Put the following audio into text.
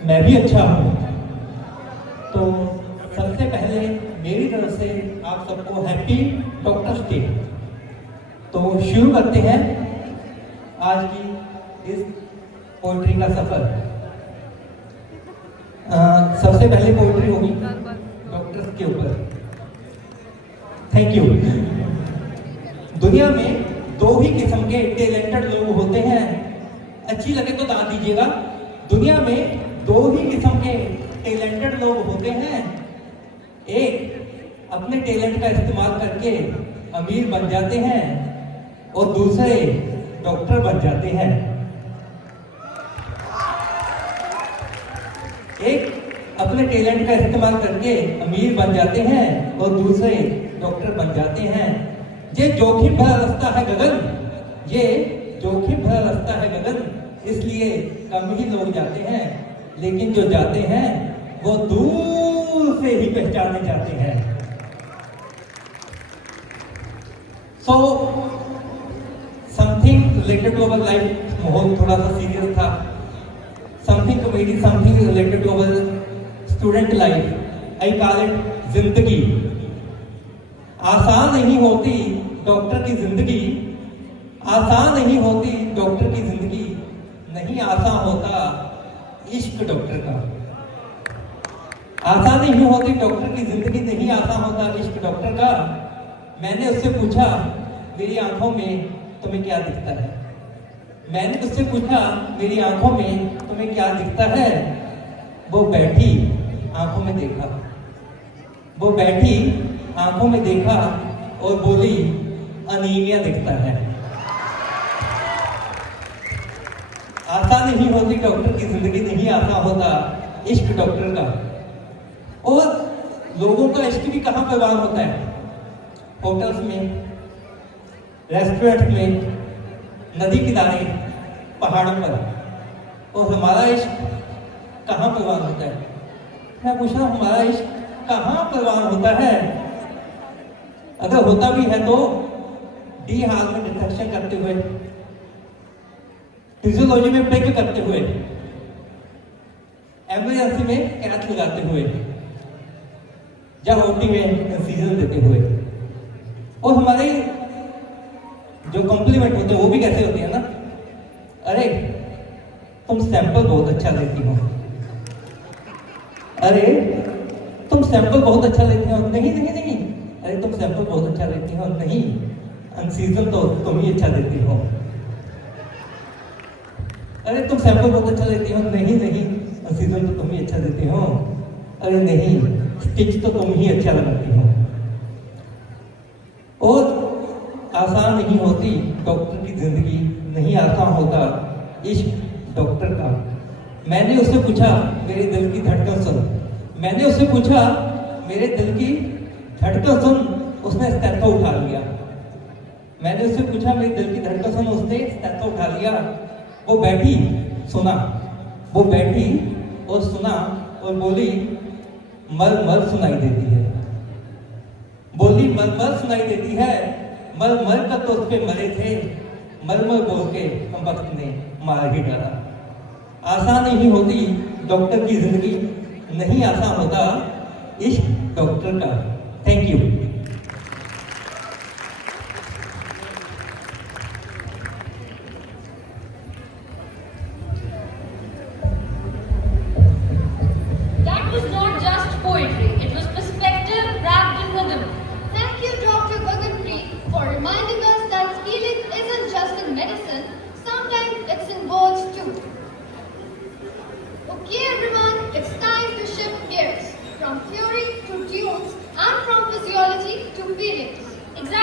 मैं भी अच्छा हूँ। तो सबसे पहले मेरी तरफ से आप सबको हैप्पी डॉक्टर्स डे। तो शुरू करते हैं आज की इस पोइट्री का सफर। सबसे पहले पोइट्री होगी डॉक्टर्स के ऊपर। Thank you. दुनिया में दो ही किस्म के टैलेंटेड लोग होते हैं। अच्छी लगे तो दाद दीजिएगा। दुनिया में दो ही किस्म के टैलेंटेड लोग होते हैं। एक अपने टैलेंट का इस्तेमाल करके अमीर बन जाते हैं और दूसरे डॉक्टर बन जाते हैं। एक अपने टैलेंट का इस्तेमाल करके अमीर बन जाते हैं और दूसरे डॉक्टर बन जाते हैं। ये जोखिम भरा रास्ता है गगन, ये जोखिम भरा रास्ता है गगन, इसलिए कम ही लोग जाते हैं, लेकिन जो जाते हैं वो दूर से ही पहचाने जाते हैं। So something related to our life, माहौल थोड़ा सा सीरियस था। Something comedy, something related to our student life. I call it जिंदगी। आसान नहीं होती डॉक्टर की जिंदगी, आसान नहीं होती डॉक्टर की जिंदगी, नहीं आसान होता इश्क डॉक्टर का। आसान नहीं होती डॉक्टर की जिंदगी, नहीं आसान होता इश्क डॉक्टर का। मैंने उससे पूछा मेरी आंखों में तुम्हें क्या दिखता है। मैंने उससे पूछा मेरी आंखों में तुम्हें क्या दिखता है। वो बैठी आंखों में देखा, वो बैठी आंखों में देखा और बोली अनीमिया दिखता है। आसान नहीं होती डॉक्टर की जिंदगी, नहीं आसान होता इश्क डॉक्टर का। और लोगों का इश्क भी कहाँ पर वार होता है? होटल्स में, रेस्टोरेंट में, नदी किनारे, पहाड़ों पर। और हमारा इश्क कहाँ पर वार होता है? मैं पूछ रहा हूँ, हमारा इश्क कहाँ पर वार होता है? अगर होता भी है तो डी हाल में डिटेक्शन करते हुए, फिजियोलॉजी में पेग करते हुए, एमरजेंसी में कैच लगाते हुए, या ओटी में इंसिजन देते हुए। और हमारे जो कॉम्प्लीमेंट होते हैं वो भी कैसे होती है ना, अरे तुम सैंपल बहुत अच्छा लेती हो, अरे तुम सैंपल बहुत अच्छा लेती हो, नहीं नहीं नहीं, अरे तुम सैंपल बहुत अच्छा लेती हो, नहीं इंसिजन तो तुम ही अच्छा देती हो, अरे तुम सैंपल बहुत अच्छा लेती हो, नहीं नहीं इंसिजन तो तुम ही अच्छा देती हो, अरे नहीं स्टिच तो तुम ही अच्छा लगाती हो। और आसान नहीं होती डॉक्टर की जिंदगी, नहीं आसान होता इश्क डॉक्टर का। मैंने उससे पूछा मेरे दिल की धड़कन सुन, मैंने उससे पूछा मेरे दिल की धड़कन सुन, उसने स्टेथो उठा लिया। मैंने उससे पूछा मेरे दिल की धड़कन सुन, उसने स्टेथो उठा लिया। वो बैठी सुना, वो बैठी और सुना और बोली मर मर सुनाई देती है, बोली मर मर सुनाई देती है, मर मर कर तो उस पे मरे थे, मर मर बोल के हम वक्त ने मार ही डाला। आसान नहीं होती डॉक्टर की जिंदगी, नहीं आसान होता इश्क डॉक्टर का। Thank you. That was not just poetry, it was perspective wrapped in rhythm. Thank you, Dr. Gaganpreet, for reminding us that healing isn't just in medicine, sometimes it's in words too. Okay, everyone, it's time to shift gears from theory to tunes and from physiology to feelings. Exactly.